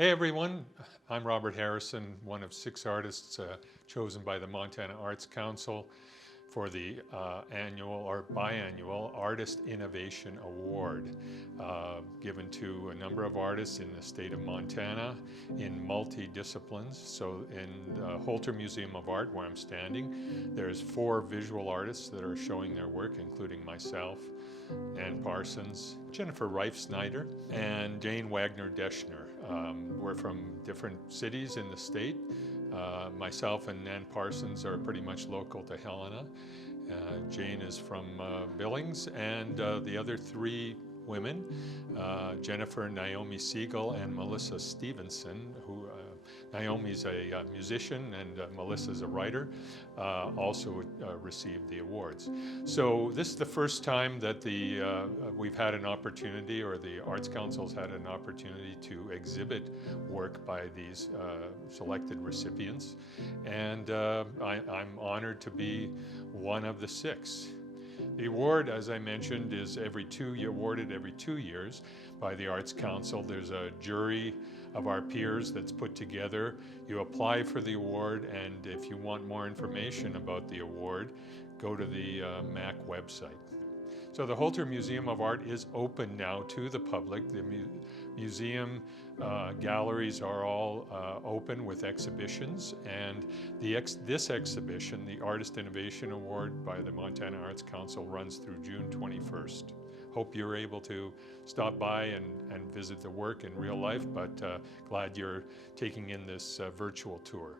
Hey everyone, I'm Robert Harrison, one of 6 artists chosen by the Montana Arts Council for the annual or biannual Artist Innovation Award, given to a number of artists in the state of Montana in multi-disciplines. So in Holter Museum of Art, where I'm standing, there's 4 visual artists that are showing their work, including myself, and Parsons, Jennifer Reifsneider, and Jane Waggoner Deschner. We're from different cities in the state. Myself and Nan Parsons are pretty much local to Helena. Jane is from Billings, and the other 3 women, Jennifer, Naomi Siegel, and Melissa Stephenson, who Naomi's a musician and Melissa's a writer, also received the awards. So this is the first time that we've had an opportunity, or the Arts Council's had an opportunity to exhibit work by these selected recipients, and I'm honored to be one of the 6. The award, as I mentioned, is awarded every 2 years by the Arts Council. There's a jury of our peers that's put together. You apply for the award, and if you want more information about the award, go to the MAC website. So the Holter Museum of Art is open now to the public. The museum galleries are all open with exhibitions, and this exhibition, the Artist Innovation Award by the Montana Arts Council, runs through June 21st. Hope you're able to stop by and visit the work in real life, but glad you're taking in this virtual tour.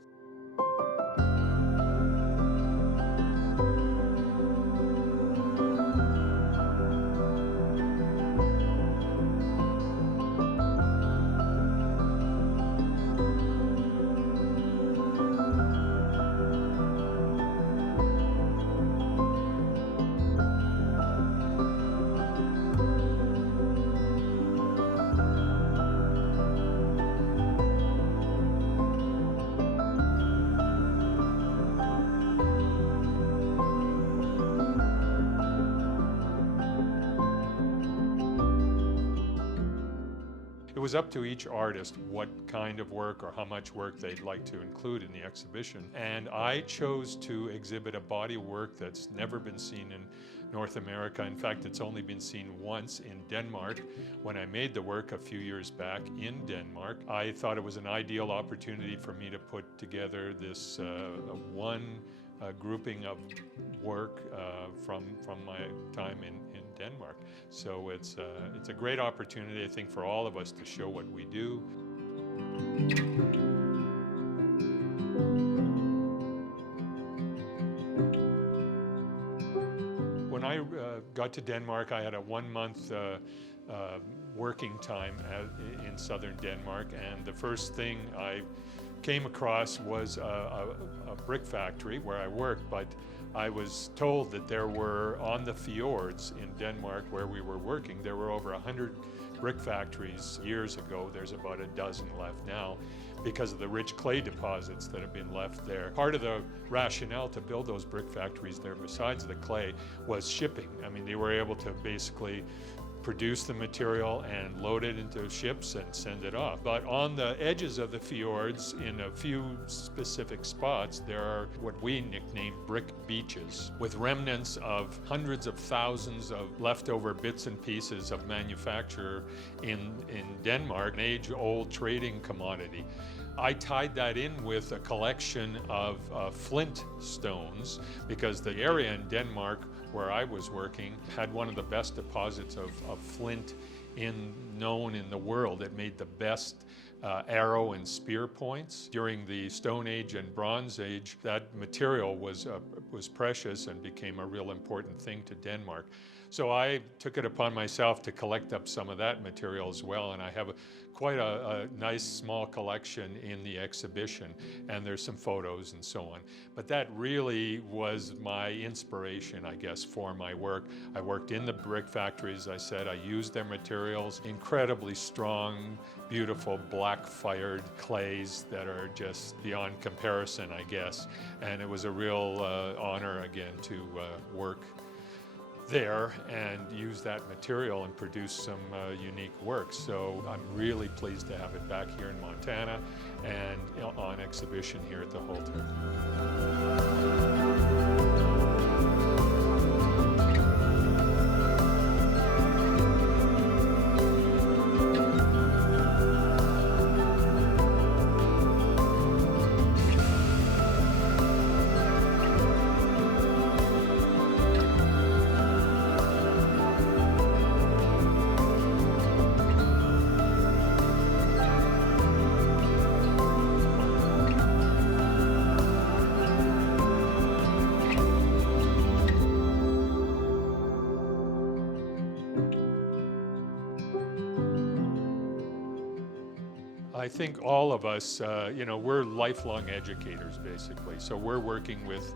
It was up to each artist what kind of work or how much work they'd like to include in the exhibition. And I chose to exhibit a body of work that's never been seen in North America. In fact, it's only been seen once in Denmark when I made the work a few years back in Denmark. I thought it was an ideal opportunity for me to put together this one grouping of work from my time in Denmark. So it's a great opportunity, I think, for all of us to show what we do. When I got to Denmark, I had a 1-month working time in southern Denmark, and the first thing I came across was a brick factory where I worked, but I was told that there were, on the fjords in Denmark where we were working, there were over 100 brick factories years ago. There's about a dozen left now because of the rich clay deposits that have been left there. Part of the rationale to build those brick factories there, besides the clay, was shipping. I mean, they were able to basically produce the material and load it into ships and send it off. But on the edges of the fjords, in a few specific spots, there are what we nickname brick beaches, with remnants of hundreds of thousands of leftover bits and pieces of manufacture in Denmark, an age-old trading commodity. I tied that in with a collection of flint stones, because the area in Denmark where I was working had one of the best deposits of flint known in the world. It made the best arrow and spear points. During the Stone Age and Bronze Age, that material was precious and became a real important thing to Denmark. So I took it upon myself to collect up some of that material as well, and I have quite a nice small collection in the exhibition, and there's some photos and so on. But that really was my inspiration, I guess, for my work. I worked in the brick factories, I said. I used their materials, incredibly strong, beautiful black-fired clays that are just beyond comparison, I guess. And it was a real honor, again, to work there and use that material and produce some unique work. So I'm really pleased to have it back here in Montana and on exhibition here at the Holter. I think all of us, we're lifelong educators basically. So we're working with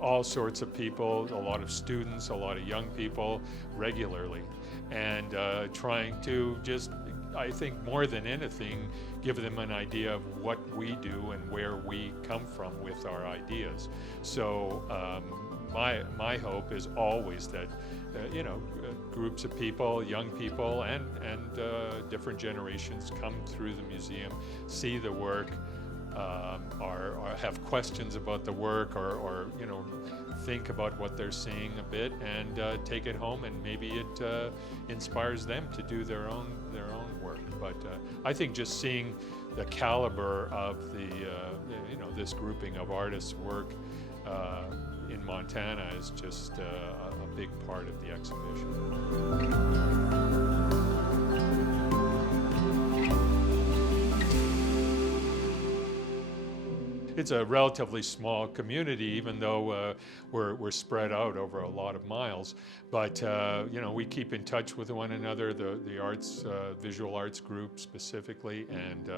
all sorts of people, a lot of students, a lot of young people regularly, and trying to just, I think more than anything, give them an idea of what we do and where we come from with our ideas. So my hope is always that groups of people, young people, and different generations come through the museum, see the work, or have questions about the work, or think about what they're seeing a bit, and take it home, and maybe it inspires them to do their own work. But I think just seeing the caliber of this grouping of artists' work in Montana is just a big part of the exhibition. It's a relatively small community, even though we're spread out over a lot of miles. But we keep in touch with one another, the arts, visual arts group specifically, and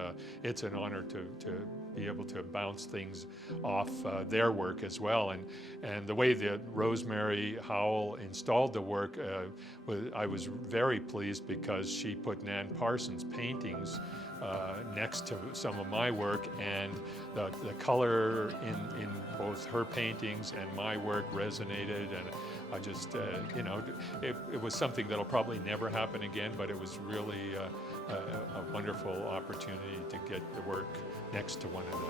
it's an honor to be able to bounce things off their work as well. And the way that Rosemary Howell installed the work, I was very pleased, because she put Nan Parsons' paintings next to some of my work, and the color in both her paintings and my work resonated, and I just, it was something that'll probably never happen again, but it was really a wonderful opportunity to get the work next to one another.